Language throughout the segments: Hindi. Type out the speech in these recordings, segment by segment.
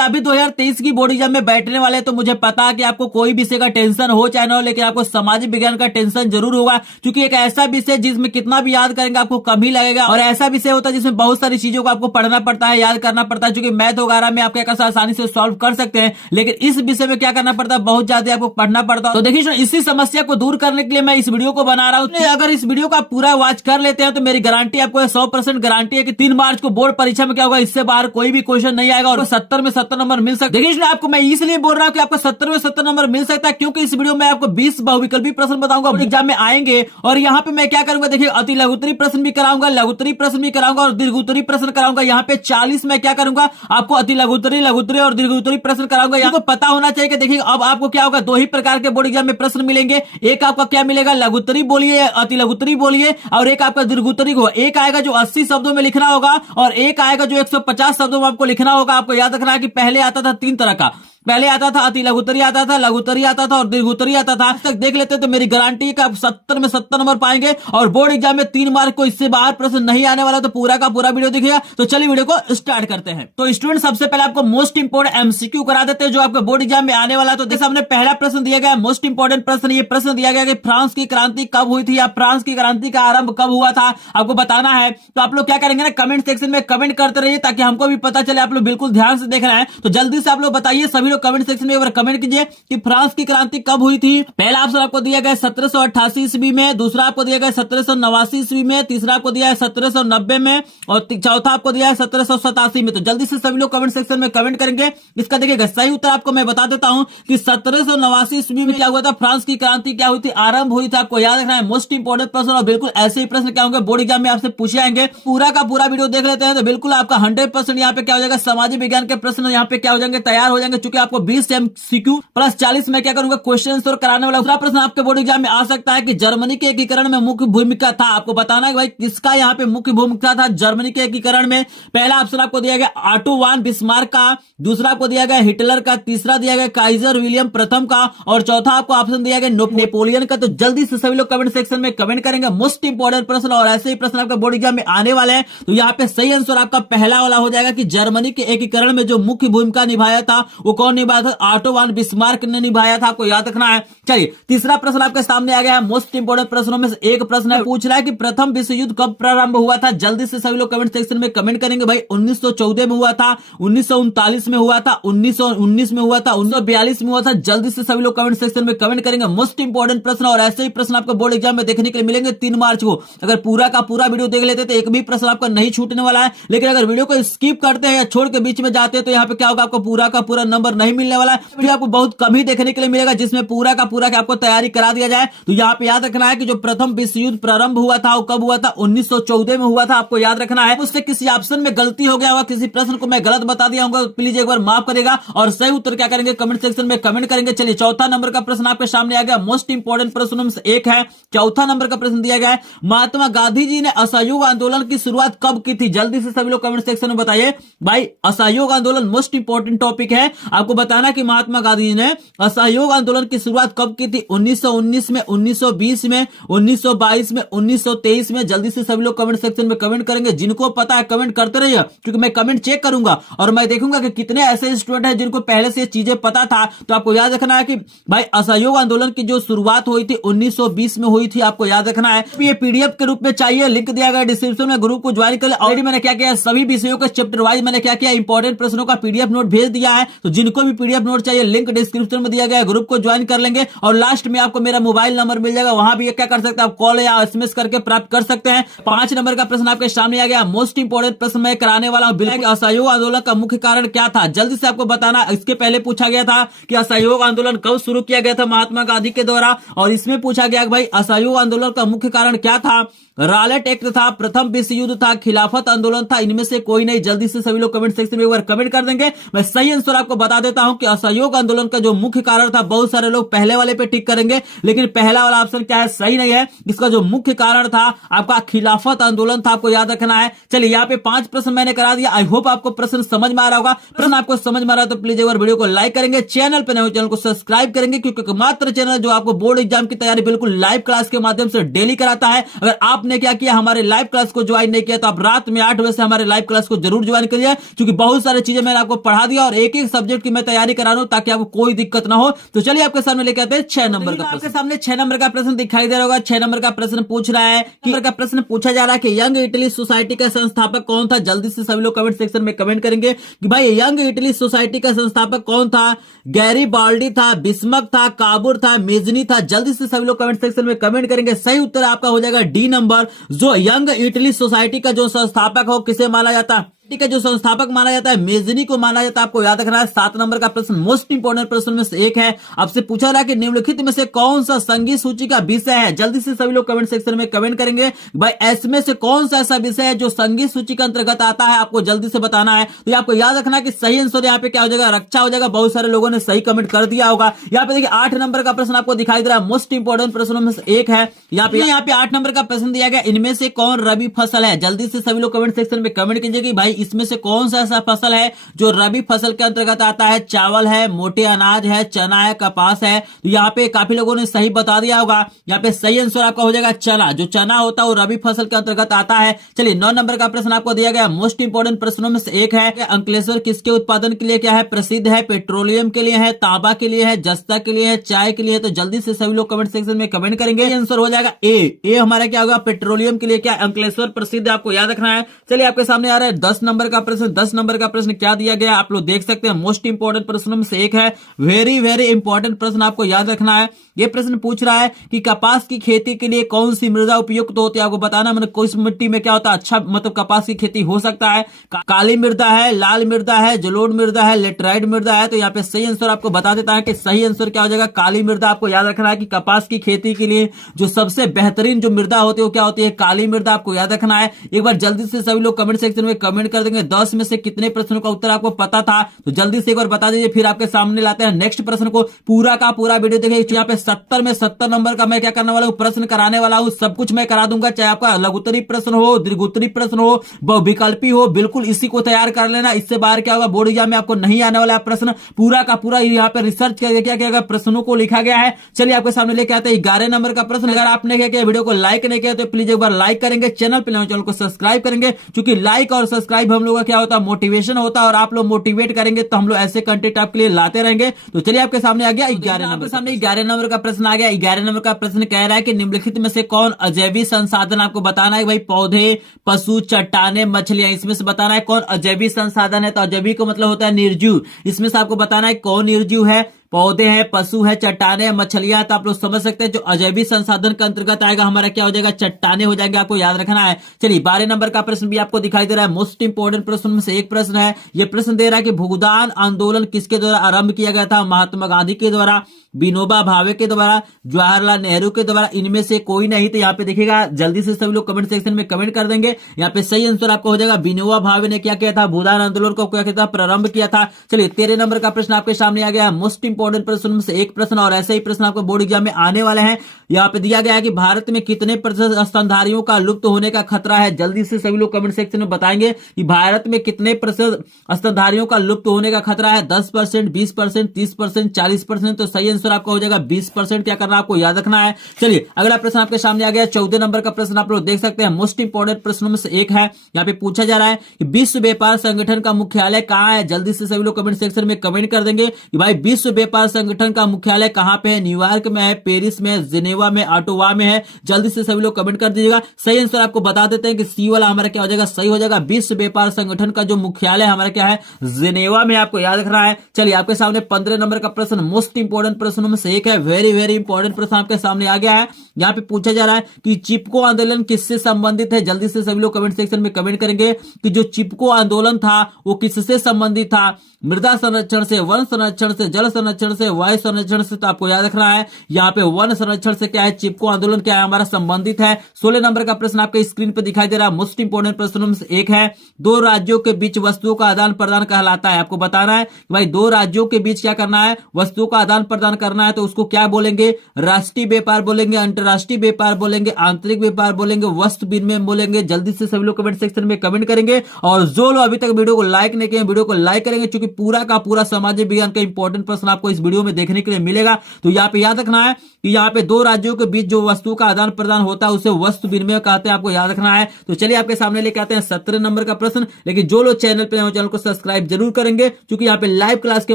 अभी 2023 की बोर्ड एग्जाम में बैठने वाले हैं, तो मुझे पता है कि आपको कोई विषय का टेंशन हो चाहे ना हो, लेकिन आपको सामाजिक विज्ञान का टेंशन जरूर होगा, क्योंकि एक ऐसा विषय जिसमें कितना भी याद करेंगे आपको कम ही लगेगा, और ऐसा विषय होता है जिसमें बहुत सारी चीजों को आपको पढ़ना पड़ता है, याद करना पड़ता है। क्योंकि मैथ वगैरह में आप क्या आसानी से सॉल्व कर सकते हैं, लेकिन इस विषय में क्या करना पड़ता है, बहुत ज्यादा आपको पढ़ना पड़ता है। तो देखिए इसी समस्या को दूर करने के लिए मैं इस वीडियो को बना रहा हूँ। अगर इस वीडियो का पूरा वॉच कर लेते हैं तो मेरी गारंटी आपको 100% गारंटी है कि 3 मार्च को बोर्ड परीक्षा में क्या होगा, इससे बाहर कोई भी क्वेश्चन नहीं आएगा और 70 में 70 नंबर मिल सकते। देखिए आपको मैं इसलिए बोल रहा हूँ कि आपको 70 में 70 नंबर मिल सकता है, क्योंकि इस वीडियो में आपको 20 बहुविकल्पी प्रश्न बताऊंगा एग्जाम में आएंगे, और यहाँ पे मैं क्या करूंगा, देखिए अति लघुत्तरी प्रश्न भी कराऊंगा, लघुत्तरी प्रश्न भी कराऊंगा और दीर्घोत्तरी प्रश्न कराऊंगा। यहाँ पे 40 में क्या करूंगा, आपको अति लघुत्तरी, लघुत्तरी और दीर्घोत्तरी प्रश्न कराऊंगा। यहाँ को पता होना चाहिए कि देखिए अब आपको क्या होगा, 2 ही प्रकार के बोर्ड एग्जाम में प्रश्न मिलेंगे। एक आपका क्या मिलेगा, लघुत्तरी बोलिए, अति लघुत्तरी बोलिए, और एक आपका दीर्घोत्तरी को। एक आएगा जो 80 शब्दों में लिखना होगा और एक आएगा जो 150 शब्दों में आपको लिखना होगा। आपको याद रखना है कि पहले आता था 3 तरह का, पहले आता था अति लघुत्तरी आता था, लघुत्तरी आता था और दीर्घोत्तरी आता था। आज तक देख लेते तो मेरी गारंटी का आप 70 में 70 नंबर पाएंगे और बोर्ड एग्जाम में 3 मार्क को इससे बाहर प्रश्न नहीं आने वाला। तो पूरा का पूरा वीडियो देखिएगा। तो चलिए वीडियो को स्टार्ट करते हैं। तो स्टूडेंट सबसे पहले आपको मोस्ट इंपोर्टेंट एमसीक्यू करा देते हैं जो आपके बोर्ड एग्जाम में आने वाला है। तो जैसे हमने पहला प्रश्न दिया गया मोस्ट इंपोर्टेंट प्रश्न, ये प्रश्न दिया गया कि फ्रांस की क्रांति कब हुई थी या फ्रांस की क्रांति का आरंभ कब हुआ था, आपको बताना है। तो आप लोग क्या करेंगे ना, कमेंट सेक्शन में कमेंट करते रहिए ताकि हमको भी पता चले। आप लोग बिल्कुल ध्यान से देख रहे हैं तो जल्दी से आप लोग बताइए, सभी लोग कमेंट सेक्शन में कमेंट कीजिए कि फ्रांस की क्रांति कब हुई थी। पहला ऑप्शन आपको दिया गया 1788 ईस्वी में, दूसरा आपको दिया गया 1789 ईस्वी में, तीसरा आपको दिया है 1790 में और चौथा आपको दिया है 1787 में। तो जल्दी से सभी लोग कमेंट सेक्शन में कमेंट करेंगे। इसका देखिएगा सही उत्तर आपको मैं बता देता हूं कि 1789 ईस्वी में क्या हुआ था, फ्रांस की क्रांति क्या हुई थी, आरंभ हुई थी। आपको याद रखना है, मोस्ट इंपोर्टेंट प्रश्न और बिल्कुल ऐसे ही प्रश्न क्या होंगे बोर्ड एग्जाम में आपसे पूछे जाएंगे। पूरा का पूरा वीडियो देख लेते हैं तो बिल्कुल आपका 100% यहाँ पे क्या हो जाएगा, सामाजिक विज्ञान के प्रश्न यहाँ पे क्या हो जाएंगे, तैयार हो जाएंगे। चूंकि आपको 20 MCQ प्लस 40 में क्या करूंगा, क्वेश्चन आंसर कराने वाला। दूसरा प्रश्न आपके बोर्ड एग्जाम में आ सकता है कि जर्मनी के एकीकरण में मुख्य भूमिका था। आपको बताना है भाई किसका यहाँ पे मुख्य भूमिका था जर्मनी के एकीकरण में। पहला ऑप्शन आपको दिया गया ऑटो वान बिस्मार्क का, दूसरा आपको दिया गया हिटलर का, तीसरा दिया गया काइजर विलियम प्रथम का और चौथा आपको ऑप्शन दिया गया नेपोलियन का। तो जल्दी से सभी लोग कमेंट सेक्शन में कमेंट करेंगे मोस्ट इंपोर्टेंट प्रश्न और ऐसे ही प्रश्न आपका बोर्ड एग्जाम में आने वाले हैं। तो यहाँ पे सही आंसर आपका पहला वाला हो जाएगा कि जर्मनी के एकीकरण में जो मुख्य भूमिका निभाया था वो कौन निभाया था, ऑटो वान बिस्मार्क ने निभाया था। आपको याद रखना है। चलिए तीसरा प्रश्न आपके सामने आ गया है। मोस्ट इंपोर्टेंट प्रश्नों में से एक प्रश्न है, पूछ रहा है कि प्रथम विश्व युद्ध कब प्रारंभ हुआ था। जल्दी से सभी लोग कमेंट सेक्शन में कमेंट करेंगे भाई 1914 में हुआ था, 1939 में हुआ था, 1919 में हुआ था, 1942 में हुआ था। जल्दी से सभी लोग कमेंट सेक्शन में कमेंट करेंगे मोस्ट इंपोर्टेंट प्रश्न और ऐसे ही प्रश्न आपको बोर्ड एग्जाम में देखने के लिए मिलेंगे 3 मार्च को। अगर पूरा का पूरा वीडियो देख लेते तो एक भी प्रश्न आपका नहीं छूटने वाला है, लेकिन अगर वीडियो को स्किप करते हैं या छोड़ के बीच में जाते हैं तो यहाँ पे क्या होगा, आपको पूरा का पूरा नंबर नहीं मिलने वाला है। वीडियो आपको बहुत कम ही देखने के लिए मिलेगा जिसमें पूरा का पूरा आपको तैयारी करा दिया जाए। तो यहाँ पे याद रखना है कि जो प्रथम विश्व युद्ध प्रारंभ हुआ था वो कब हुआ था, 1914 में हुआ था। आपको याद रखना है। उससे किसी ऑप्शन में गलती हो गया होगा, किसी प्रश्न को मैं गलत बता दिया होगा, प्लीज एक बार माफ करेगा और सही उत्तर क्या करेंगे कमेंट सेक्शन में कमेंट करेंगे। चलिए चौथा नंबर का प्रश्न आपके सामने आ गया, मोस्ट इंपोर्टेंट प्रश्नों में से एक है। चौथा नंबर का प्रश्न दिया गया है, महात्मा गांधी जी ने असहयोग आंदोलन की शुरुआत कब की थी। जल्दी से सभी लोग कमेंट सेक्शन में बताइए भाई, असहयोग आंदोलन मोस्ट इंपोर्टेंट टॉपिक है। आपको बताना कि महात्मा गांधी जी ने असहयोग आंदोलन की शुरुआत कब की थी, 1919 में, 1920 में, 1922 में, 1923 में। जल्दी से सभी लोग कमेंट सेक्शन में कमेंट करेंगे। जिनको पता है कमेंट करते रहिए, क्योंकि मैं कमेंट चेक करूंगा और मैं देखूंगा कि कितने ऐसे स्टूडेंट हैं जिनको पहले से चीजें पता था। तो आपको याद रखना है कि भाई असहयोग आंदोलन की जो शुरुआत हुई थी 1920 में हुई थी। आपको याद रखना है। ये पीडीएफ के रूप में चाहिए, लिंक दिया गया डिस्क्रिप्शन में, ग्रुप को ज्वाइन कर। ऑलरेडी मैंने क्या किया, सभी विषयों के चैप्टर वाइज मैंने क्या किया, इंपॉर्टेंट प्रश्नों का पीडीएफ नोट भेज दिया है। तो जिनको भी पीडीएफ नोट चाहिए लिंक डिस्क्रिप्शन में दिया गया, ग्रुप को ज्वाइन कर लेंगे और लास्ट में आपको मेरा मोबाइल नंबर मिल जाएगा, वहां भी क्या कर सकते हैं आप कॉल या एसएमएस करके प्राप्त कर सकते हैं। 5 नंबर का प्रश्न आपके सामने आ गया, मोस्ट इंपोर्टेंट प्रश्न मैं कराने वाला हूं। असहयोग आंदोलन का मुख्य कारण क्या था, जल्दी से आपको बताना। इसके पहले पूछा गया था कि असहयोग आंदोलन कब शुरू किया गया था महात्मा गांधी के द्वारा, और इसमें पूछा गया कि भाई असहयोग आंदोलन का मुख्य कारण क्या था। रॉलेट एक्ट था, प्रथम विश्व युद्ध था, खिलाफत आंदोलन था, इनमें से कोई नहीं। जल्दी से सभी लोग कमेंट सेक्शन में एक बार कमेंट कर देंगे। मैं सही आंसर आपको बता देता देता हूं कि असहयोग आंदोलन का जो मुख्य कारण था, बहुत सारे लोग पहले वाले पे टिक करेंगे, लेकिन पहला वाला ऑप्शन क्या है, सही नहीं है। इसका जो मुख्य कारण था आपका खिलाफत आंदोलन था, आपको याद रखना है। चलिए यहाँ पे 5 प्रश्न मैंने करा दिया। आई होप आपको प्रश्न समझ में आ रहा होगा। प्रश्न आपको समझ में आ रहा है तो प्लीज एक बार वीडियो को लाइक करेंगे, चैनल पर नए हो चैनल को सब्सक्राइब करेंगे, क्योंकि मात्र चैनल जो आपको बोर्ड एग्जाम की तैयारी बिल्कुल लाइव क्लास के माध्यम से डेली कराता है। अगर आपने क्या किया, हमारे लाइव क्लास को ज्वाइन नहीं किया तो आप रात में 8 बजे से हमारे लाइव क्लास को जरूर ज्वाइन करिए, क्योंकि बहुत सारी चीजें मैंने आपको पढ़ा दिया और एक एक सब्जेक्ट की मैं तैयारी करा रहा हूं ताकि आपको कोई दिक्कत ना हो। तो चलिए आपके सामने लेके आते हैं 6 नंबर का। आपके सामने 6 नंबर का प्रश्न दिखाई दे रहा होगा। 6 नंबर का प्रश्न पूछ रहा है कि प्रश्न पूछा जा रहा है कि यंग इटली सोसाइटी का संस्थापक कौन था। जल्दी से सभी लोग कमेंट सेक्शन में कमेंट करेंगे कि भाई यंग इटली सोसाइटी का संस्थापक कौन था। गैरीबाल्डी था, बिस्मक था, काबुर था, मेजनी था। जल्दी से सभी लोग कमेंट सेक्शन में कमेंट करेंगे। सही उत्तर आपका हो जाएगा डी नंबर। जो यंग इटली सोसाइटी का जो संस्थापक हो किसे माना जाता है, का जो संस्थापक माना जाता है मेजनी को माना जाता है। आपको याद रखना है। 7 नंबर का प्रश्न मोस्ट इंपोर्टेंट प्रश्न में से एक है। आपसे पूछा रहा है कि निम्नलिखित में से कौन सा संगीत सूची का विषय है। जल्दी से सभी लोग कमेंट सेक्शन में कमेंट करेंगे भाई इसमें से कौन सा ऐसा विषय है जो संगीत सूची के अंतर्गत आता है, आपको जल्दी से बताना है। तो आपको याद रखना है कि सही आंसर यहाँ पे क्या हो जाएगा, रक्षा हो जाएगा। बहुत सारे लोगों ने सही कमेंट कर दिया होगा। यहाँ पे देखिए 8 नंबर का प्रश्न आपको दिखाई दे रहा है, मोस्ट इंपोर्टेंट प्रश्नों में से एक है। यहाँ पे 8 नंबर का प्रश्न दिया गया, इनमें से कौन रबी फसल है। जल्दी से सभी लोग कमेंट सेक्शन में कमेंट कीजिए कि भाई इसमें से कौन सा ऐसा फसल है जो रबी फसल के अंतर्गत आता है। चावल है, मोटे अनाज है, चना है, कपास है। तो यहाँ पे काफी लोगों ने सही बता दिया होगा। यहाँ पे सही आंसर आपका हो जाएगा चना। जो चना होता है वो रबी फसल के अंतर्गत आता है। चलिए 9 नंबर का प्रश्न आपको दिया गया, मोस्ट इंपोर्टेंट प्रश्नों में से एक है। अंकलेश्वर किसके उत्पादन के लिए क्या है, प्रसिद्ध है। पेट्रोलियम के लिए है, तांबा के लिए है, जस्ता के लिए है, चाय के लिए है। तो जल्दी से सभी लोग कमेंट सेक्शन में कमेंट करेंगे। आंसर हो जाएगा ए हमारा क्या होगा, पेट्रोलियम के लिए क्या अंकलेश्वर प्रसिद्ध है, आपको याद रखना है। चलिए आपके सामने आ रहा है 10 नंबर का प्रश्न। 10 नंबर का प्रश्न क्या दिया गया आप लोग देख सकते हैं, मोस्ट इंपोर्टेंट प्रश्नों में से एक है। वेरी वेरी इंपोर्टेंट प्रश्न आपको याद रखना है। यह प्रश्न पूछ रहा है कि कपास की खेती के लिए कौन सी मृदा उपयुक्त होती है। आपको बताना मतलब किस मिट्टी में क्या होता है अच्छा मतलब कपास की खेती हो सकता है। काली मृदा है, लाल मृदा है, जलोढ़ मृदा है, लेटराइट मृदा है। तो यहाँ पे सही आंसर आपको बता देता है कि सही आंसर क्या हो जाएगा, काली मृदा। आपको याद रखना है कि कपास की खेती के लिए जो सबसे बेहतरीन जो मृदा होती है वो क्या होती है, काली मृदा। आपको याद रखना है। एक बार जल्दी से सभी लोग कमेंट सेक्शन में कमेंट कर देंगे 10 में से कितने प्रश्नों का उत्तर आपको पता था। तो जल्दी से एक बार बता दीजिए, फिर आपके सामने लाते हैं नेक्स्ट प्रश्न को। पूरा का पूरा वीडियो देखिए। यहाँ पे 70 में 70 नंबर का मैं क्या करने वाला हूँ, प्रश्न कराने वाला हूँ। सब कुछ मैं करा दूंगा, चाहे आपका लघुत्तरी प्रश्न हो, दीर्घोत्तरी प्रश्न हो, बहुविकल्पी हो, बिल्कुल इसी को तैयार कर लेना। इससे बाहर क्या होगा, बोर्ड एग्जाम में आपको नहीं आने वाला प्रश्न। पूरा का पूरा यहाँ पे रिसर्च करके क्या क्या प्रश्नों को लिखा गया है। चलिए आपके सामने लेके आते हैं 11 नंबर का प्रश्न। अगर आपने क्या किया, वीडियो को लाइक नहीं किया तो प्लीज एक बार लाइक करेंगे, चैनल पर चैनल को सब्सक्राइब करेंगे, क्योंकि लाइक और सब्सक्राइब हम लोग का क्या होता है, मोटिवेशन होता है। और आप लोग मोटिवेट करेंगे तो हम लोग ऐसे कंटेंट आपके लिए लाते रहेंगे। तो चलिए आपके सामने आ गया 11 नंबर। सामने 11 नंबर का प्रश्न आ गया। 11 नंबर का प्रश्न कह रहा है कि निम्नलिखित में से कौन अजैविक संसाधन, आपको बताना है भाई पौधे, पशु, चट्टाने, मछलियां, इसमें से बताना है कौन अजैविक संसाधन है। तो अजैविक को मतलब होता है निर्जीव। इसमें से आपको बताना है कौन निर्जीव है। पौधे हैं, पशु है, चट्टाने हैं, मछलियां। तो आप लोग समझ सकते हैं जो अजैविक संसाधन के अंतर्गत आएगा हमारा क्या हो जाएगा, चट्टाने हो जाएंगे। आपको याद रखना है। चलिए 12 नंबर का प्रश्न भी आपको दिखाई दे रहा है, मोस्ट इंपोर्टेंट प्रश्न में से एक प्रश्न है। यह प्रश्न दे रहा है कि भूदान आंदोलन किसके द्वारा आरंभ किया गया था। महात्मा गांधी के द्वारा, विनोबा भावे के द्वारा, जवाहरलाल नेहरू के द्वारा, इनमें से कोई नहीं। तो यहाँ पे देखिएगा जल्दी से सभी लोग कमेंट सेक्शन में कमेंट कर देंगे। यहाँ पे सही आंसर आपको हो जाएगा विनोबा भावे ने क्या किया था, भूदान आंदोलन को क्या किया था, प्रारंभ किया था। चलिए 13 नंबर का प्रश्न आपके सामने आ गया, मोस्ट इंपोर्टेंट प्रश्न में से एक प्रश्न। और ऐसे ही प्रश्न आपको बोर्ड एग्जाम में आने वाले हैं। यहाँ पे दिया गया है कि भारत में कितने प्रतिशत स्तनधारियों का लुप्त होने का खतरा है। जल्दी से सभी लोग कमेंट सेक्शन में बताएंगे कि भारत में कितने प्रतिशत स्तनधारियों का लुप्त होने का खतरा है। 10%, 20%, 30%, 40%। तो सही आंसर आपका हो जाएगा 20%। क्या करना आपको याद रखना है। चलिए अगला प्रश्न आपके सामने आ गया, 14 नंबर का प्रश्न आप लोग देख सकते हैं, मोस्ट इंपोर्टेंट प्रश्नों में से एक है। यहाँ पे पूछा जा रहा है कि विश्व व्यापार संगठन का मुख्यालय कहाँ है। जल्दी से सभी लोग कमेंट सेक्शन में कमेंट कर देंगे कि भाई विश्व व्यापार संगठन का मुख्यालय कहाँ पे है। न्यूयॉर्क में है, पेरिस में है, जिनेवा में, ऑटोवा में है। जल्दी से सभी लोग कमेंट कर दीजिएगा। सही आंसर आपको बता देते हैं कि सी वाला हमारा क्या हो जाएगा, सही हो जाएगा। विश्व व्यापार संगठन का जो मुख्यालय हमारा क्या है, जिनेवा में, आपको याद रखना है। चलिए आपके सामने 15 नंबर का प्रश्न, मोस्ट इंपोर्टेंट प्रश्न प्रश्नों में से एक है। वेरी वेरी इंपॉर्टेंट प्रश्न आपके सामने आ गया है। यहाँ पे पूछा जा रहा है कि चिपको आंदोलन किससे संबंधित है। जल्दी से सभी लोग कमेंट सेक्शन में कमेंट करेंगे कि जो चिपको आंदोलन था वो किससे संबंधित था। मृदा संरक्षण से, वन संरक्षण से, जल संरक्षण से, वायु संरक्षण से। तो आपको याद रखना है यहाँ पे वन संरक्षण से क्या है, चिपको आंदोलन क्या है हमारा संबंधित है। 16 नंबर का प्रश्न आपके स्क्रीन पर दिखाई दे रहा है। मोस्ट इंपोर्टेंट प्रश्नों में से एक है। दो राज्यों के बीच वस्तुओं का आदान प्रदान कहलाता है। आपको बताना है कि भाई दो राज्यों के बीच क्या करना है, वस्तुओं का आदान प्रदान करना है। तो उसको क्या बोलेंगे, राष्ट्रीय व्यापार बोलेंगे, अंतरराष्ट्रीय व्यापार बोलेंगे, आंतरिक व्यापार बोलेंगे, वस्तु विनिमय बोलेंगे। जल्दी से सभी लोग कमेंट सेक्शन में कमेंट करेंगे। और जो लोग अभी तक वीडियो को लाइक नहीं किए वीडियो को लाइक करेंगे, क्योंकि पूरा का पूरा सामाजिक विज्ञान का इंपॉर्टेंट प्रश्न आपको इस वीडियो में देखने के लिए मिलेगा। तो यहाँ पे याद रखना है कि यहाँ पे दो राज्यों के बीच जो वस्तु का आदान प्रदान होता है उसे वस्तु विनिमय कहते हैं। आपको याद रखना है। तो चलिए आपके सामने लेके आते हैं 17 नंबर का प्रश्न। लेकिन जो लोग चैनल पे चैनल को सब्सक्राइब जरूर करेंगे, क्योंकि यहाँ पे लाइव क्लास के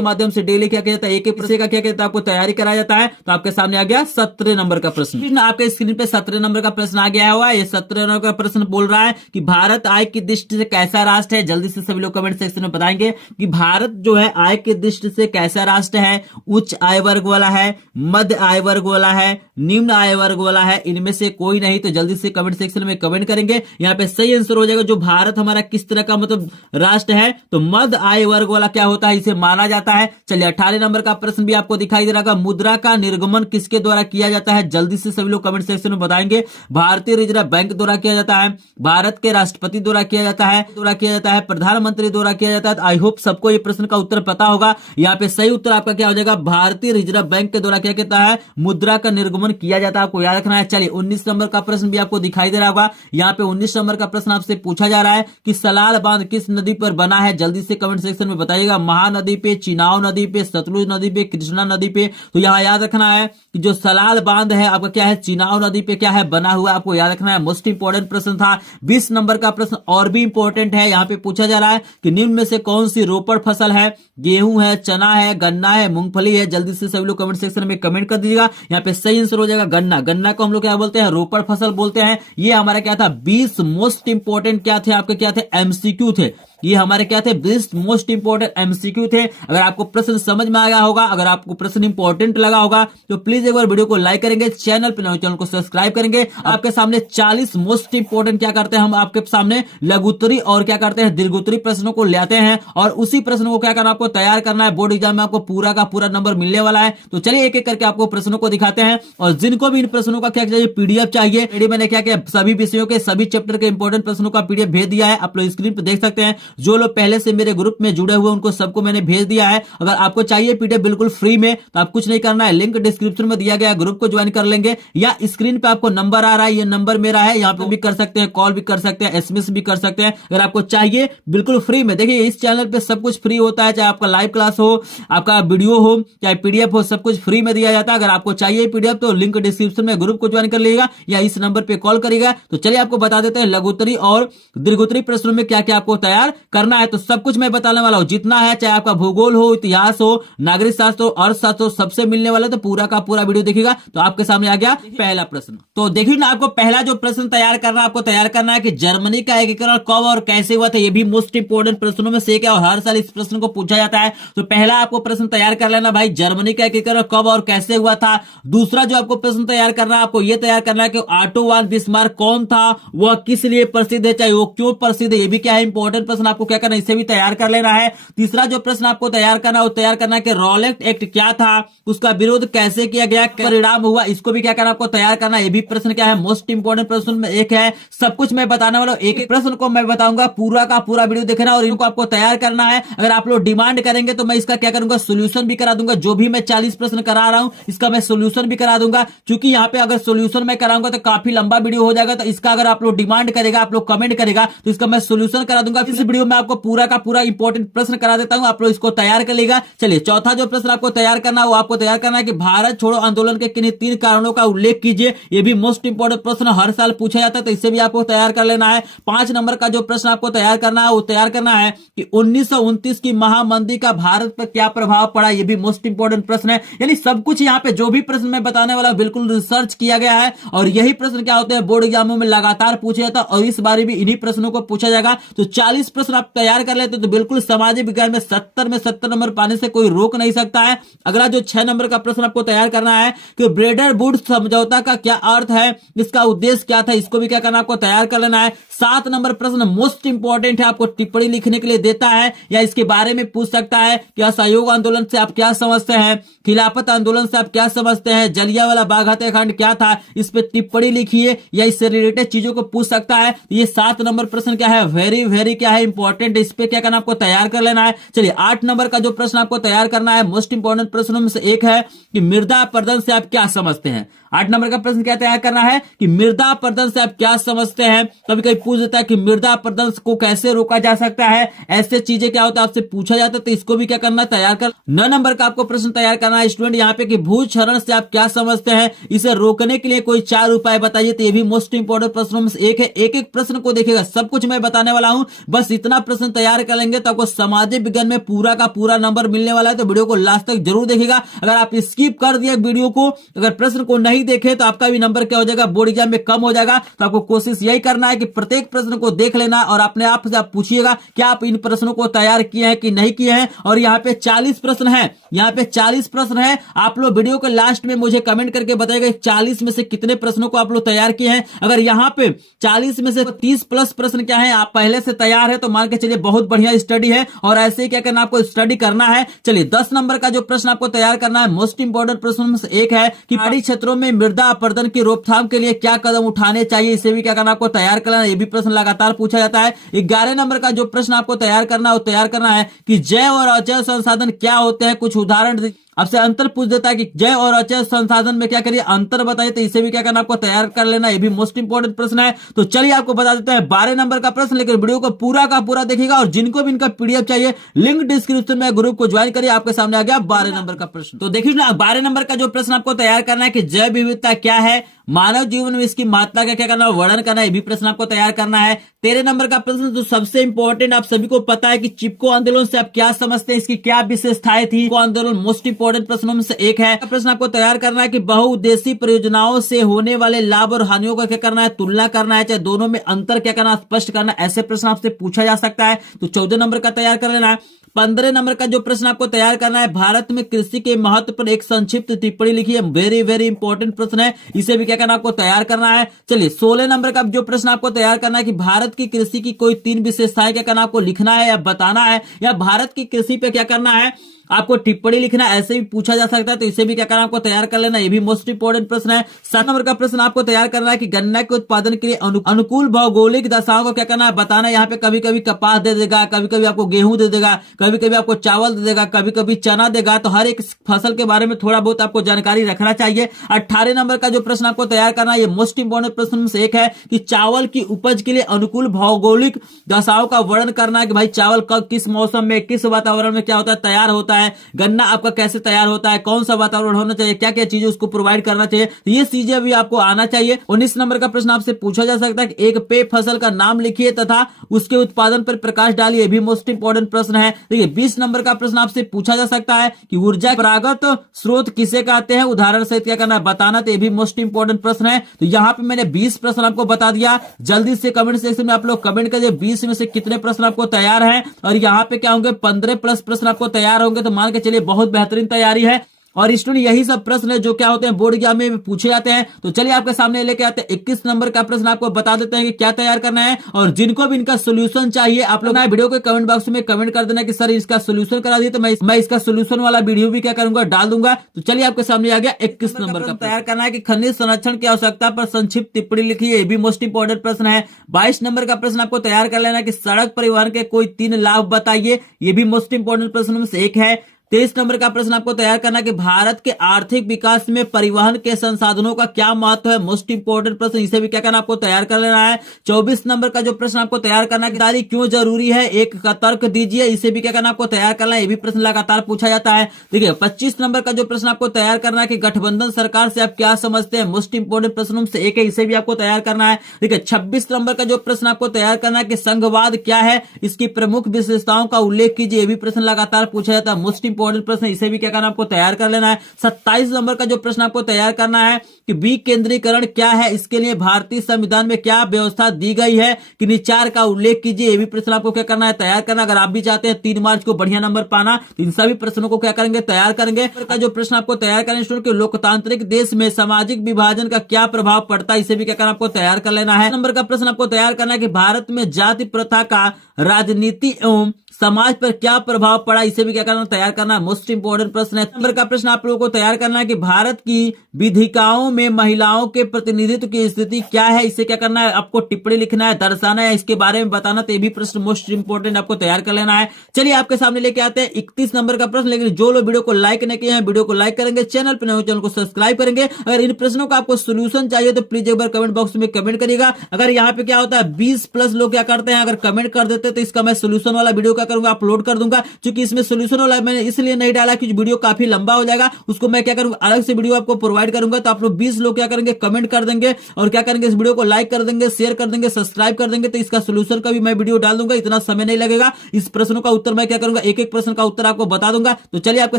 माध्यम से डेली क्या किया जाता है, एक एक प्रश्न का क्या कहता है आपको तैयारी कराया जाता है। तो आपके सामने आ गया 17 नंबर का प्रश्न। आपके स्क्रीन पे 17 नंबर का प्रश्न आ गया हुआ। ये 17 नंबर का प्रश्न बोल रहा है कि भारत आय की दृष्टि से कैसा राष्ट्र है। जल्दी से सभी लोग कमेंट सेक्शन में बताएंगे कि भारत जो है आय की दृष्टि से कैसा राष्ट्र है। उच्च आय वर्ग वाला है, मध्य आय वर्ग वाला है, निम्न आय वर्ग वाला है, इनमें से कोई नहीं। तो जल्दी से कमेंट सेक्शन में कमेंट करेंगे। यहाँ पे सही आंसर हो जाएगा जो भारत हमारा किस तरह का मतलब राष्ट्र है। तो मध्य आय वर्ग वाला क्या होता है, इसे माना जाता है। चलिए 18 नंबर का प्रश्न भी आपको दिखाई दे रहा है। मुद्रा का निर्गमन किसके द्वारा किया जाता है। जल्दी से सभी लोग कमेंट सेक्शन में बताएंगे। भारतीय रिजर्व बैंक द्वारा किया जाता है, भारत के राष्ट्रपति द्वारा किया जाता है, प्रधानमंत्री द्वारा किया जाता है। आई होप सबको ये प्रश्न का उत्तर पता होगा। यहाँ पे सही उत्तर आपका क्या हो जाएगा, भारतीय रिजर्व बैंक के द्वारा क्या कहता है, मुद्रा का निर्गमन किया जाता है। आपको याद रखना है। चलिए 19 नंबर का प्रश्न भी आपको दिखाई दे रहा होगा। यहाँ पे 19 नंबर का प्रश्न आपसे पूछा जा रहा है कि सलाल बांध किस नदी पर बना है। जल्दी से कमेंट सेक्शन में बताइएगा। महानदी पे, चिनाव नदी पे, सतलुज नदी पे, कृष्णा नदी पे। तो यहाँ याद रखना है कि जो सलाल बांध है आपका क्या है, चिनाव नदी पे क्या है बना हुआ। आपको याद रखना है। मोस्ट इंपोर्टेंट प्रश्न था। 20 नंबर का प्रश्न और भी इंपॉर्टेंट है। यहाँ पे पूछा जा रहा है कि निम्न में से कौन सी रोपड़ फसल है। गेहूं है, चना है, गन्ना है, मूंगफली है। जल्दी से सभी लोग कमेंट सेक्शन में कमेंट कर दीजिएगा। यहाँ पे सही आंसर हो जाएगा गन्ना। गन्ना को हम लोग क्या बोलते हैं, रोपड़ फसल बोलते हैं। ये हमारा क्या था, 20 मोस्ट इंपोर्टेंट क्या थे आपके, क्या थे, एमसीक्यू थे। ये हमारे क्या थे, 20 मोस्ट इंपोर्टेंट एमसीक्यू थे। अगर आपको प्रश्न समझ में आया होगा, अगर आपको प्रश्न इंपॉर्टेंट लगा होगा, तो प्लीज एक बार वीडियो को लाइक करेंगे, चैनल को सब्सक्राइब करेंगे। आपके सामने 40 मोस्ट इंपोर्टेंट क्या करते हैं, हम आपके सामने लघुत्तरी और क्या करते हैं, दीर्घोत्तरी प्रश्नों को लाते हैं। और उसी प्रश्न को क्या करना, आपको तैयार करना है। बोर्ड एग्जाम में आपको पूरा का पूरा नंबर मिलने वाला है। तो चलिए एक एक करके आपको प्रश्नों को दिखाते हैं। और जिनको भी इन प्रश्नों का क्या चाहिए, पीडीएफ चाहिए, मैंने क्या किया, सभी विषयों के सभी चैप्टर के इंपॉर्टेंट प्रश्नों का पीडीएफ भेज दिया है। आप लोग स्क्रीन पर देख सकते हैं। जो लोग पहले से मेरे ग्रुप में जुड़े हुए उनको सबको मैंने भेज दिया है। अगर आपको चाहिए पीडीएफ बिल्कुल फ्री में, तो आप कुछ नहीं करना है, लिंक डिस्क्रिप्शन में दिया गया है, ग्रुप को ज्वाइन कर लेंगे। या स्क्रीन पे आपको नंबर आ रहा है, ये नंबर मेरा है, यहाँ पे भी कर सकते हैं, कॉल भी कर सकते हैं, एसएमएस भी कर सकते हैं। अगर आपको चाहिए बिल्कुल फ्री में, देखिए इस चैनल पे सब कुछ फ्री होता है, चाहे आपका लाइव क्लास हो, आपका वीडियो हो, चाहे पीडीएफ हो, सब कुछ फ्री में दिया जाता है। अगर आपको चाहिए पीडीएफ तो लिंक डिस्क्रिप्शन में, ग्रुप को ज्वाइन कर लीजिएगा या इस नंबर पे कॉल करिएगा। तो चलिए आपको बता देते हैं लघुत्तरी और दीर्घोत्तरी प्रश्नों में क्या क्या आपको तैयार करना है। तो सब कुछ मैं बताने वाला हूं, जितना है, चाहे आपका भूगोल हो, इतिहास हो, नागरिक शास्त्र हो, अर्थशास्त्र हो, सबसे मिलने वाला। तो पूरा का पूरा वीडियो देखिएगा। तो आपके सामने आ गया पहला प्रश्न। तो देखिए ना, आपको पहला जो प्रश्न तैयार करना है, आपको तैयार करना है कि जर्मनी का एकीकरण कब और कैसे हुआ था। ये भी मोस्ट इंपोर्टेंट प्रश्नों में से एक है और हर साल इस प्रश्न को पूछा जाता है। तो पहला आपको प्रश्न तैयार कर लेना भाई, जर्मनी का एकीकरण कब और कैसे हुआ था। दूसरा जो आपको प्रश्न तैयार करना है, आपको यह तैयार करना है कि ऑटो वान बिस्मार्क कौन था, वह किस लिए प्रसिद्ध है, चाहे वो क्यों प्रसिद्ध है। ये भी क्या है, इंपॉर्टेंट प्रश्न। आपको क्या करना है, इसे भी तैयार कर लेना है। तीसरा जो प्रश्न आपको तैयार करना है, वो तैयार करना है कि रॉलेट एक्ट क्या था, उसका विरोध कैसे किया गया, परिणाम हुआ, इसको भी क्या करना आपको तैयार करना है। ये भी प्रश्न क्या है, मोस्ट इंपोर्टेंट प्रश्न में एक है। सब कुछ मैं बताने वाला हूं, एक एक प्रश्न को मैं बताऊंगा, पूरा का पूरा वीडियो देखना और इनको आपको तैयार करना है। अगर आप लोग डिमांड करेंगे तो मैं इसका क्या करूंगा, सोल्यूशन भी करा दूंगा। जो भी मैं 40 प्रश्न करा रहा हूं, इसका मैं सोल्यूशन भी करा दूंगा। क्योंकि यहाँ पे अगर सोल्यूशन मैं कराऊंगा तो काफी लंबा वीडियो हो जाएगा। तो इसका अगर आप लोग डिमांड करेगा, आप लोग कमेंट करेगा, तो इसका मैं सोल्यूशन करा दूंगा। इस वीडियो में आपको पूरा का पूरा इंपॉर्टेंट प्रश्न करा देता हूं, आप लोग इसको तैयार कर लेगा। चलिए चौथा जो प्रश्न आपको तैयार करना है, वो आपको तैयार करना है कि भारत छोड़ो आंदोलन के किन्हीं 3 कारणों का उल्लेख कीजिए। ये भी मोस्ट इंपोर्टेंट प्रश्न, हर साल पूछा जाता है, तो इसे भी आपको तैयार कर लेना है। 5 नंबर का जो प्रश्न आपको तैयार करना है, वो तैयार करना है कि 1929 की महामंदी का भारत पर क्या प्रभाव पड़ा। ये भी मोस्ट इंपोर्टेंट प्रश्न है। यानी सब कुछ यहाँ पे जो भी प्रश्न मैं बताने वाला बिल्कुल रिसर्च किया गया है। और यही प्रश्न क्या होते हैं, बोर्ड एग्जामों में लगातार पूछे जाता है और इस बार भी इन्हीं प्रश्नों को पूछा जाएगा। तो 40 प्रश्न प्रश्न आप तैयार कर लेते तो बिल्कुल सामाजिक विज्ञान में 70 नंबर पाने से कोई रोक नहीं सकता है। अगला जो 6 नंबर का प्रश्न आपको तैयार करना है कि ब्रेडन वुड्स समझौता का क्या अर्थ है, इसका उद्देश्य क्या था, इसको भी क्या करना आपको तैयार कर लेना है। 7 नंबर प्रश्न मोस्ट इंपॉर्टेंट है, आपको टिप्पणी लिखने के लिए देता है या इसके बारे में पूछ सकता है कि असहयोग आंदोलन से आप क्या समझते हैं, खिलाफत आंदोलन से आप क्या समझते हैं, जलियांवाला बाग हत्याकांड क्या था, इस पे टिप्पणी लिखिए या इससे रिलेटेड चीजों को पूछ सकता है। ये 7 नंबर प्रश्न क्या है, वेरी क्या है इंपॉर्टेंट, इस पे क्या करना आपको तैयार कर लेना है। चलिए 8 नंबर का जो प्रश्न आपको तैयार करना है मोस्ट इंपॉर्टेंट प्रश्नों में से एक है कि मृदा अपरदन से आप क्या समझते हैं। 8 नंबर का प्रश्न क्या तैयार करना है कि मृदा अपरदन से आप क्या समझते हैं। कभी कभी पूछ देता है कि मृदा अपरदन को कैसे रोका जा सकता है, ऐसे चीजें क्या होता है आपसे पूछा जाता है, तो इसको भी क्या करना तैयार कर। 9 नंबर का आपको प्रश्न तैयार करना है स्टूडेंट यहाँ पे कि भूक्षरण से आप क्या समझते हैं, इसे रोकने के लिए कोई 4 उपाय बताइए। तो ये भी मोस्ट इंपॉर्टेंट प्रश्नों में से एक है। एक एक प्रश्न को देखिएगा, सब कुछ मैं बताने वाला हूं, बस इतना प्रश्न तैयार कर लेंगे तो आपको सामाजिक विज्ञान में पूरा का पूरा नंबर मिलने वाला है। तो वीडियो को लास्ट तक जरूर देखिएगा। अगर आप स्किप कर दिए वीडियो को, अगर प्रश्न को नहीं देखे तो आपका भी नंबर क्या हो जाएगा, बोर्ड एग्जाम में कम हो जाएगा। तो आपको कोशिश यही करना है कि प्रत्येक प्रश्न को देख लेना और अपने आप से आप पूछिएगा क्या आप इन प्रश्नों को तैयार किए हैं कि नहीं किए हैं। और यहाँ पे 40 प्रश्न है, यहाँ पे 40 प्रश्न है। आप लोग वीडियो के लास्ट में मुझे कमेंट करके बताइएगा 40 में से कितने प्रश्नों को आप लोग तैयार किए हैं। अगर यहाँ पे 40 में से 30 प्लस प्रश्न क्या है आप पहले से तैयार है तो मान के चलिए बहुत बढ़िया स्टडी है और ऐसे ही क्या करना आपको स्टडी करना है। चलिए 10 नंबर का जो प्रश्न आपको तैयार करना है मोस्ट इंपॉर्टेंट प्रश्नों में से एक है कि पहाड़ी क्षेत्रों में मृदा अपरदन की रोकथाम के लिए क्या कदम उठाने चाहिए, इसे भी क्या करना आपको तैयार करना है। ये भी प्रश्न लगातार पूछा जाता है। 11 नंबर का जो प्रश्न आपको तैयार करना है वो तैयार करना है कि जैव और अजैव संसाधन क्या होते हैं, कुछ उदाहरण आपसे अंतर पूछ देता है कि जैव और अजैव संसाधन में क्या करिए अंतर बताइए। तो इसे भी क्या करना आपको तैयार कर लेना, ये भी मोस्ट इंपॉर्टेंट प्रश्न है। तो चलिए आपको बता देते हैं 12 नंबर का प्रश्न, लेकिन वीडियो को पूरा का पूरा देखिएगा और जिनको भी इनका पीडीएफ चाहिए लिंक डिस्क्रिप्शन में ग्रुप को ज्वाइन करिए। आपके सामने आ गया 12 नंबर का प्रश्न। तो देखिए ना 12 नंबर का जो प्रश्न आपको तैयार करना है कि जैव विविधता क्या है, मानव जीवन में इसकी महत्ता का क्या करना है वर्णन करना है, ये भी प्रश्न आपको तैयार करना है। 13 नंबर का प्रश्न जो सबसे इंपॉर्टेंट आप सभी को पता है कि चिपको आंदोलन से आप क्या समझते हैं, इसकी क्या विशेषताएं थी। चिपको आंदोलन मोस्ट इंपॉर्टेंट प्रश्नों में से एक है। प्रश्न आपको तैयार करना है कि बहुउद्देशीय परियोजनाओं से होने वाले लाभ और हानियों का क्या करना है तुलना करना है, चाहे दोनों में अंतर क्या करना स्पष्ट करना, ऐसे प्रश्न आपसे पूछा जा सकता है। तो 14 नंबर का तैयार कर लेना है। 15 नंबर का जो प्रश्न आपको तैयार करना है भारत में कृषि के महत्व पर एक संक्षिप्त टिप्पणी लिखिए, वेरी इंपॉर्टेंट प्रश्न है, इसे भी क्या करना आपको तैयार करना है। चलिए 16 नंबर का जो प्रश्न आपको तैयार करना है कि भारत की कृषि की कोई 3 विशेषताएं क्या करना आपको लिखना है या बताना है, या भारत की कृषि पे क्या करना है आपको टिप्पणी लिखना, ऐसे भी पूछा जा सकता है। तो इसे भी क्या करना आपको तैयार कर लेना, ये भी मोस्ट इंपोर्टेंट प्रश्न है। 7 नंबर का प्रश्न आपको तैयार करना है कि गन्ना के उत्पादन के लिए अनुकूल भौगोलिक दशाओं को क्या करना है बताना है। यहाँ पे कभी कभी कपास दे देगा, कभी कभी आपको गेहूं दे देगा, कभी कभी आपको चावल दे देगा, कभी कभी चना देगा। तो हर एक फसल के बारे में थोड़ा बहुत आपको जानकारी रखना चाहिए। 18 नंबर का जो प्रश्न आपको तैयार करना है ये मोस्ट इंपोर्टेंट प्रश्न में से एक है कि चावल की उपज के लिए अनुकूल भौगोलिक दशाओं का वर्णन करना है कि भाई चावल कब किस मौसम में किस वातावरण में क्या होता है तैयार होता है, गन्ना आपका कैसे तैयार होता है, कौन सा वातावरण होना चाहिए, क्या क्या चीजें उसको प्रोवाइड करना चाहिए, तो ये चीजें भी आपको आना चाहिए। 19 नंबर का प्रश्न आपसे पूछा जा सकता है कि एक पेय फसल का नाम लिखिए तथा उसके उत्पादन पर प्रकाश डालिए, भी मोस्ट इंपोर्टेंट प्रश्न है। देखिए 20 नंबर का प्रश्न आपसे पूछा जा सकता है कि ऊर्जा परागत स्रोत किसे कहते हैं, उदाहरण सहित क्या करना है बताना, तो ये भी मोस्ट इंपोर्टेंट प्रश्न है। तो यहाँ पे मैंने 20 प्रश्न आपको बता दिया। जल्दी से कमेंट सेक्शन में आप लोग कमेंट करिए 20 में से कितने प्रश्न आपको तैयार है, और यहाँ पे क्या होंगे 15 प्लस प्रश्न आपको तैयार होंगे। तो मान के चलिए बहुत बेहतरीन तैयारी है। और स्टूडेंट यही सब प्रश्न है जो क्या होते हैं बोर्ड एग्जाम में पूछे जाते हैं। तो चलिए आपके सामने लेके आते हैं 21 नंबर का प्रश्न, आपको बता देते हैं कि क्या तैयार करना है, और जिनको भी इनका सोल्यूशन चाहिए आप लोग वीडियो के कमेंट बॉक्स में कमेंट कर देना कि सर इसका सोल्यूशन करा दिए, तो मैं इसका सोल्यूशन वाला वीडियो भी क्या करूंगा डाल दूंगा। तो चलिए आपके सामने आ गया 21 नंबर का तैयार करना है कि खनिज संरक्षण की आवश्यकता पर संक्षिप्त टिप्पणी लिखिए, ये भी मोस्ट इंपोर्टेंट प्रश्न है। 22 नंबर का प्रश्न आपको तैयार कर लेना कि सड़क परिवहन के कोई 3 लाभ बताइए, ये भी मोस्ट इंपोर्टेंट प्रश्न में से एक है। 23 नंबर का प्रश्न आपको तैयार करना कि भारत के आर्थिक विकास में परिवहन के संसाधनों का क्या महत्व है, मोस्ट इंपोर्टेंट प्रश्न, इसे भी क्या करना आपको तैयार कर लेना है। 24 नंबर का जो प्रश्न आपको तैयार करना कि दादी क्यों जरूरी है, एक का तर्क दीजिए, इसे भी क्या करना आपको तैयार करना है, ये भी प्रश्न लगातार पूछा जाता है। देखिए 25 नंबर का जो प्रश्न आपको तैयार करना है कि गठबंधन सरकार से आप क्या समझते हैं, मोस्ट इंपोर्टेंट प्रश्नों से एक है, इसे भी आपको तैयार करना है। देखिए 26 नंबर का जो प्रश्न आपको तैयार करना है कि संघवाद क्या है, इसकी प्रमुख विशेषताओं का उल्लेख कीजिए, ये भी प्रश्न लगातार पूछा जाता है, मोस्ट इंपॉर्टेंट प्रश्न, इसे भी क्या करना आपको तैयार कर लेना है। 27 नंबर का जो प्रश्न आपको तैयार करना है कि विकेंद्रीकरण क्या है, इसके लिए भारतीय संविधान में क्या व्यवस्था दी गई है, कि निचार का उल्लेख कीजिए। ये भी प्रश्न आपको क्या करना है, तैयार करना। अगर आप भी चाहते हैं 3 मार्च को बढ़िया नंबर पाना, तो इन सभी प्रश्नों को क्या करेंगे, तैयार करेंगे। का जो प्रश्न आपको तैयार करें स्टूडेंट कि लोकतांत्रिक देश में सामाजिक विभाजन का क्या प्रभाव पड़ता है, इसे भी क्या करना आपको तैयार कर लेना है। नंबर का प्रश्न आपको तैयार करना है कि भारत में जाति प्रथा का राजनीति एवं समाज पर क्या प्रभाव पड़ा, इसे भी क्या करना, तैयार करना। मोस्ट इंपोर्टेंट प्रश्न है। नंबर का प्रश्न आप लोगों को तैयार करना है कि भारत की विधिकाओं में महिलाओं के प्रतिनिधित्व की स्थिति क्या है, इसे क्या करना है, आपको टिप्पणी लिखना है, दर्शाना है, इसके बारे में बताना। तो ये भी प्रश्न मोस्ट इंपोर्टेंट आपको तैयार कर लेना है। चलिए आपके सामने लेके आते हैं 31 नंबर का प्रश्न। लेकिन जो लोग वीडियो को लाइक नहीं किए हैं, वीडियो को लाइक करेंगे, चैनल पर नए चैनल को सब्सक्राइब करेंगे। अगर इन प्रश्नों का आपको सोल्यूशन चाहिए तो प्लीज एक बार कमेंट बॉक्स में कमेंट करिएगा। अगर यहाँ पे क्या होता है 20+ लोग क्या करते हैं, अगर कमेंट कर देते तो इसका मैं सोल्यूशन वाला वीडियो क्या करूंगा, अपलोड कर दूंगा। क्योंकि इसमें सोल्यूशन वाला मैंने इसलिए नहीं डाला कि वीडियो काफी लंबा हो जाएगा, उसको मैं क्या करूंगा, अलग से वीडियो आपको प्रोवाइड करूंगा। तो आप लोग 20 लोग क्या करेंगे, कमेंट कर देंगे और क्या करेंगे, इस वीडियो को लाइक कर देंगे, शेयर कर देंगे, सब्सक्राइब कर देंगे। तो इसका सोल्यूशन का भी मैं वीडियो डाल दूंगा, इतना समय नहीं लगेगा। इस प्रश्नों का उत्तर मैं क्या करूंगा, एक एक प्रश्न का उत्तर आपको बता दूंगा। तो चलिए आपके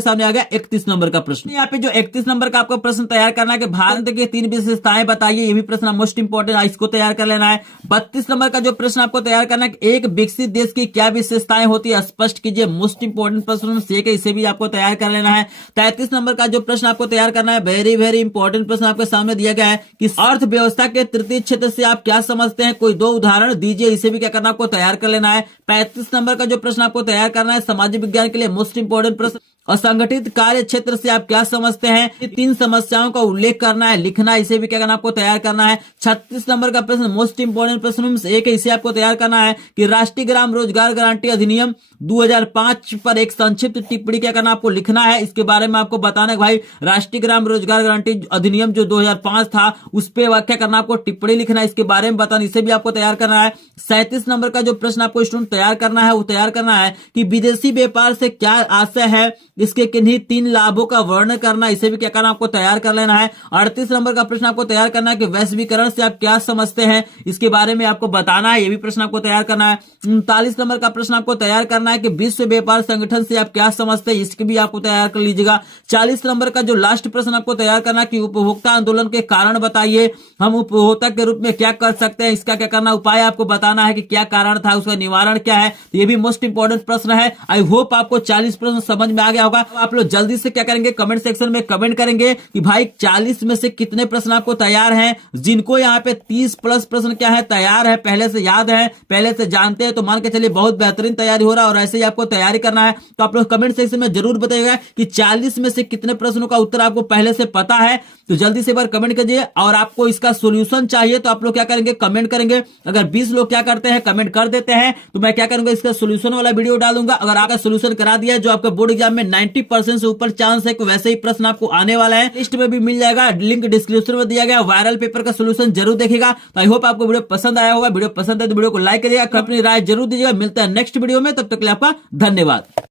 सामने आ गया 31 नंबर का प्रश्न। यहाँ पे जो 31 नंबर का आपको प्रश्न तैयार करना है कि भारत की 3 विशेषताएं बताइए, ये भी प्रश्न मोस्ट इंपोर्टेंट है, इसको तैयार कर लेना है। 32 नंबर का जो प्रश्न आपको तैयार करना है कि एक विकसित देश की क्या विशेषताएं होती है, स्पष्ट कीजिए। मोस्ट इंपोर्टेंट प्रश्न से इसे भी आपको तैयार कर लेना है। 33 नंबर का जो प्रश्न आपको तैयार करना है, वेरी वेरी इंपॉर्टेंट प्रश्न आपके सामने दिया गया है कि अर्थव्यवस्था के तृतीय क्षेत्र से आप क्या समझते हैं, कोई 2 उदाहरण दीजिए। इसे भी क्या करना आपको तैयार कर लेना है। 35 नंबर का जो प्रश्न आपको तैयार करना है, सामाजिक विज्ञान के लिए मोस्ट इंपोर्टेंट प्रश्न, असंगठित कार्य क्षेत्र से आप क्या समझते हैं, ये 3 समस्याओं का उल्लेख करना है, लिखना है, इसे भी क्या करना आपको तैयार करना है। 36 नंबर का प्रश्न मोस्ट इंपोर्टेंट प्रश्न में से एक है, इसे आपको तैयार करना है कि राष्ट्रीय ग्राम रोजगार गारंटी अधिनियम 2005 पर एक संक्षिप्त टिप्पणी क्या करना आपको लिखना है। इसके बारे में आपको बताना है भाई, राष्ट्रीय ग्राम रोजगार गारंटी अधिनियम जो 2005 था उस पर क्या करना आपको टिप्पणी लिखना है, इसके बारे में बताना, इसे भी आपको तैयार करना है। 37 नंबर का जो प्रश्न आपको स्टूडेंट तैयार करना है, वो तैयार करना है कि विदेशी व्यापार से क्या आशय है, इसके किन्हीं 3 लाभों का वर्णन करना, इसे भी क्या करना आपको तैयार कर लेना है। 38 नंबर का प्रश्न आपको तैयार करना है कि वैश्वीकरण से आप क्या समझते हैं, इसके बारे में आपको बताना है, ये भी प्रश्न आपको तैयार करना है। 39 नंबर का प्रश्न आपको तैयार करना है कि विश्व व्यापार संगठन से आप क्या समझते हैं, इसके भी आपको तैयार कर लीजिएगा। 40 नंबर का जो लास्ट प्रश्न आपको तैयार करना है कि उपभोक्ता आंदोलन के कारण बताइए, हम उपभोक्ता के रूप में क्या कर सकते हैं, इसका क्या करना उपाय आपको बताना है कि क्या कारण था, उसका निवारण क्या है। तो ये भी मोस्ट इंपोर्टेंट प्रश्न है। आई होप आपको 40 प्रश्न समझ में आ गया होगा। आप लोग जल्दी से क्या करेंगे, कमेंट सेक्शन में कमेंट करेंगे कि भाई 40 में से कितने प्रश्न आपको तैयार हैं। जिनको यहाँ पे 30+ प्रश्न क्या है तैयार है, पहले से याद है, पहले से जानते हैं, तो मान के चलिए बहुत बेहतरीन तैयारी हो रहा है और ऐसे ही आपको तैयारी करना है। तो आप लोग कमेंट सेक्शन में जरूर बताइएगा कि 40 में से कितने प्रश्नों का उत्तर आपको पहले से पता है। तो जल्दी से एक बार कमेंट कीजिए। और आपको इसका सोल्यूशन चाहिए तो आप लोग क्या करेंगे, कमेंट करेंगे। अगर 20 लोग क्या करते हैं, कमेंट कर देते हैं, तो मैं क्या करूंगा, इसका सोल्यूशन वाला वीडियो डालूंगा। अगर आपका सोल्यूशन करा दिया, जो आपका बोर्ड एग्जाम में 90% से ऊपर चांस है कि वैसे ही प्रश्न आपको आने वाला है, लिस्ट में भी मिल जाएगा, लिंक डिस्क्रिप्शन में दिया गया। वायरल पेपर का सोल्यूशन जरूर देखिएगा। तो आई होप आपको वीडियो पसंद आया होगा। वीडियो पसंद है तो वीडियो को लाइक करिएगा, अपनी राय जरूर दीजिएगा। मिलता है नेक्स्ट वीडियो में, तब तक के लिए आपका धन्यवाद।